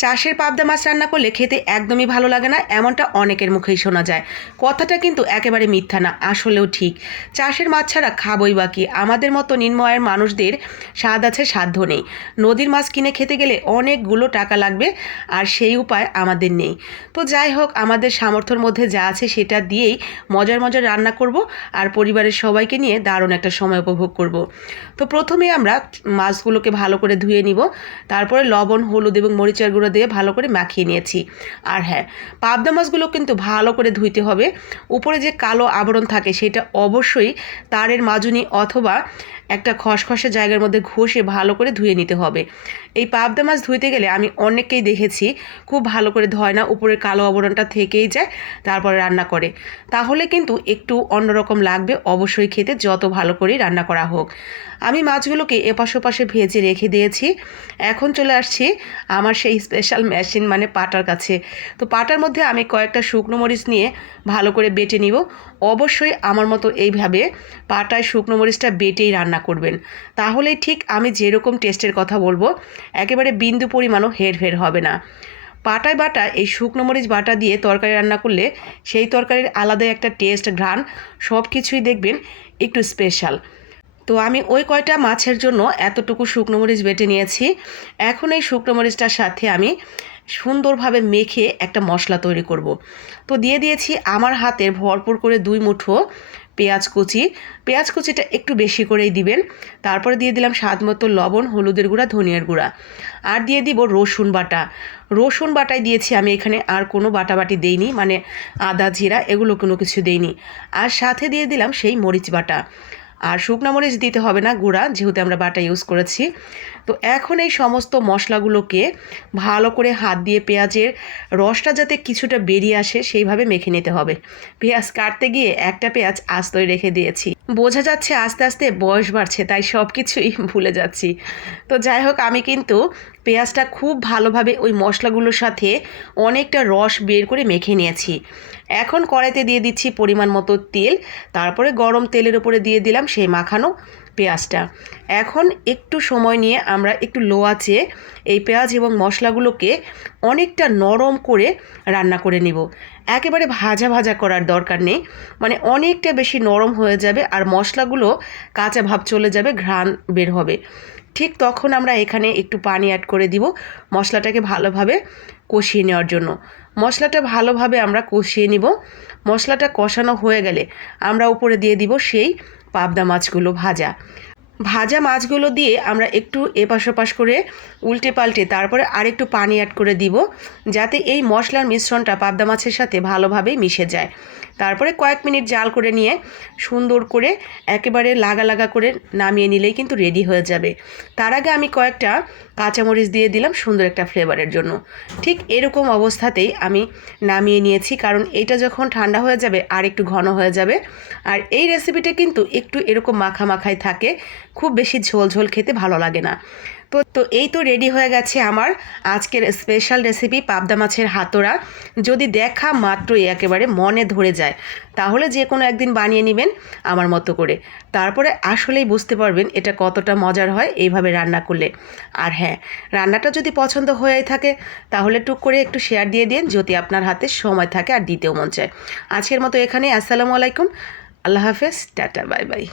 চাষের পাবদা মাছ রান্না করলে খেতে একদমই ভালো লাগে না, এমনটা অনেকের মুখেই শোনা যায়। কথাটা কিন্তু একেবারে মিথ্যা না, আসলেও ঠিক। চাষের মাছ ছাড়া খাবই বাকি আমাদের মতো নিম্নয়ের মানুষদের স্বাদ আছে, সাধ্য নেই। নদীর মাছ কিনে খেতে গেলে অনেকগুলো টাকা লাগবে, আর সেই উপায় আমাদের নেই। তো যাই হোক, আমাদের সামর্থ্যর মধ্যে যা আছে সেটা দিয়েই মজার মজার রান্না করব, আর পরিবারের সবাইকে নিয়ে দারুণ একটা সময় উপভোগ করব। তো প্রথমে আমরা মাছগুলোকে ভালো করে ধুয়ে নিব, তারপরে লবণ, হলুদ এবং মরিচার গুঁড়ো দিয়ে ভালো করে মাখিয়ে নিয়েছি। আর হ্যাঁ পাবদা মাছগুলো কিন্তু ভালো করে ধুইতে হবে। উপরে যে কালো আবরণ থাকে সেটা অবশ্যই তারের মাজুনি অথবা একটা খসখসে জায়গার মধ্যে ঘষে ভালো করে ধুয়ে নিতে হবে। এই পাবদা মাছ ধুইতে গেলে আমি অনেককেই দেখেছি, খুব ভালো করে ধয় না, উপরের কালো আবরণটা থেকেই যায়, তারপরে রান্না করে। তাহলে কিন্তু একটু অন্যরকম লাগবে, অবশ্যই খেতে যত ভালো করেই রান্না করা হোক। আমি মাছগুলোকে এপাশ ওপাশে ভেজে রেখে দিয়েছি। এখন চলে আসছি আমার সেই স্পেশাল মেশিন মানে পাটার কাছে। তো পাটার মধ্যে আমি কয়েকটা শুকনো মরিচ নিয়ে ভালো করে বেটে নিব। অবশ্যই আমার মতো এইভাবে পাটায় শুকনো মরিচটা বেটেই রান্না করবেন। তাহলেই ঠিক আমি যেরকম টেস্টের কথা বলব, একেবারে বিন্দু পরিমাণও হেরফের হবে না। পাটায় বাটা, এই শুকনো মরিচ বাটা দিয়ে তরকারি রান্না করলে সেই তরকারির আলাদা একটা টেস্ট, ঘ্রাণ সব কিছুই দেখবেন একটু স্পেশাল তো আমি ওই কয়টা মাছের জন্য এতটুকু শুকনো মরিচ বেটে নিয়েছি। এখন এই শুকনো মরিচটার সাথে আমি সুন্দরভাবে মেখে একটা মশলা তৈরি করব। তো দিয়ে দিয়েছি আমার হাতের ভরপুর করে দুই মুঠো পেঁয়াজ কুচি। পেঁয়াজ কুচিটা একটু বেশি করেই দিবেন। তারপরে দিয়ে দিলাম স্বাদ মতো লবণ, হলুদের গুঁড়া, ধনিয়ার গুঁড়া। আর দিয়ে দিব রসুন বাটা। রসুন বাটাই দিয়েছি আমি এখানে আর কোনো বাটাবাটি দেইনি মানে আদা, জিরা এগুলো কোনো কিছু দেইনি। আর সাথে দিয়ে দিলাম সেই মরিচ বাটা। আর শুকনো মরিচ দিতে হবে না গুঁড়া যেহেতু আমরা বাটা ইউজ করেছি। তো এখন এই সমস্ত মশলাগুলোকে ভালো করে হাত দিয়ে পেঁয়াজের রসটা যাতে কিছুটা বেরিয়ে আসে, সেইভাবে মেখে নিতে হবে। পেঁয়াজ কাটতে গিয়ে একটা পেঁয়াজ আস্তই রেখে দিয়েছি। বোঝা যাচ্ছে আস্তে আস্তে বয়স বাড়ছে, তাই সব কিছুই ভুলে যাচ্ছি। তো যাই হোক, আমি কিন্তু পেঁয়াজটা খুব ভালোভাবে ওই মশলাগুলোর সাথে অনেকটা রস বের করে মেখে নিয়েছি। এখন কড়াইতে দিয়ে দিচ্ছি পরিমাণ মতো তেল, তারপরে গরম তেলের উপরে দিয়ে দিলাম সেই মাখানো পেঁয়াজটা। এখন একটু সময় নিয়ে আমরা একটু লো আছে এই পেঁয়াজ এবং মশলাগুলোকে অনেকটা নরম করে রান্না করে নিব। একেবারে ভাজা ভাজা করার দরকার নেই। মানে অনেকটা বেশি নরম হয়ে যাবে আর মশলাগুলো কাঁচা ভাব চলে যাবে, ঘ্রাণ বের হবে। ঠিক তখন আমরা এখানে একটু পানি অ্যাড করে দিব মশলাটাকে ভালোভাবে কষিয়ে নেওয়ার জন্য। মশলাটা ভালোভাবে আমরা কষিয়ে নিব। মশলাটা কষানো হয়ে গেলে আমরা উপরে দিয়ে দিব সেই পাবদা মাছগুলো ভাজা। ভাজা মাছগুলো দিয়ে আমরা একটু এপাশ ওপাশ করে উল্টে পাল্টে তারপরে আরেকটু পানি অ্যাড করে দিব, যাতে এই মশলার মিশ্রণটা পাবদা মাছের সাথে ভালোভাবে মিশে যায়। তারপরে কয়েক মিনিট জাল করে নিয়ে সুন্দর করে একেবারে লাগা লাগা করে নামিয়ে নিলেই কিন্তু রেডি হয়ে যাবে। তার আগে আমি কয়েকটা কাঁচামরিচ দিয়ে দিলাম সুন্দর একটা ফ্লেভারের জন্য। ঠিক এরকম অবস্থাতেই আমি নামিয়ে নিয়েছি, কারণ এটা যখন ঠান্ডা হয়ে যাবে আর একটু ঘন হয়ে যাবে। আর এই রেসিপিটা কিন্তু একটু এরকম মাখা মাখাই থাকে খুব বেশি ঝোল ঝোল খেতে ভালো লাগে না। তো তো এই তো রেডি হয়ে গেছে আমার আজকের স্পেশাল রেসিপি পাবদা মাছের হাতোড়া। যদি দেখা মাত্রই একেবারে মনে ধরে যায়, তাহলে যে কোনো একদিন বানিয়ে নেবেন আমার মতো করে। তারপরে আসলেই বুঝতে পারবেন এটা কতটা মজার হয় এইভাবে রান্না করলে। আর হ্যাঁ রান্নাটা যদি পছন্দ হয়ে থাকে, তাহলে টুক করে একটু শেয়ার দিয়ে দিন যদি আপনার হাতে সময় থাকে আর দিতেও মন চায়। আজকের মতো এখানে আসসালামু আলাইকুম। আল্লাহ হাফেজ, টাটা, বাই বাই।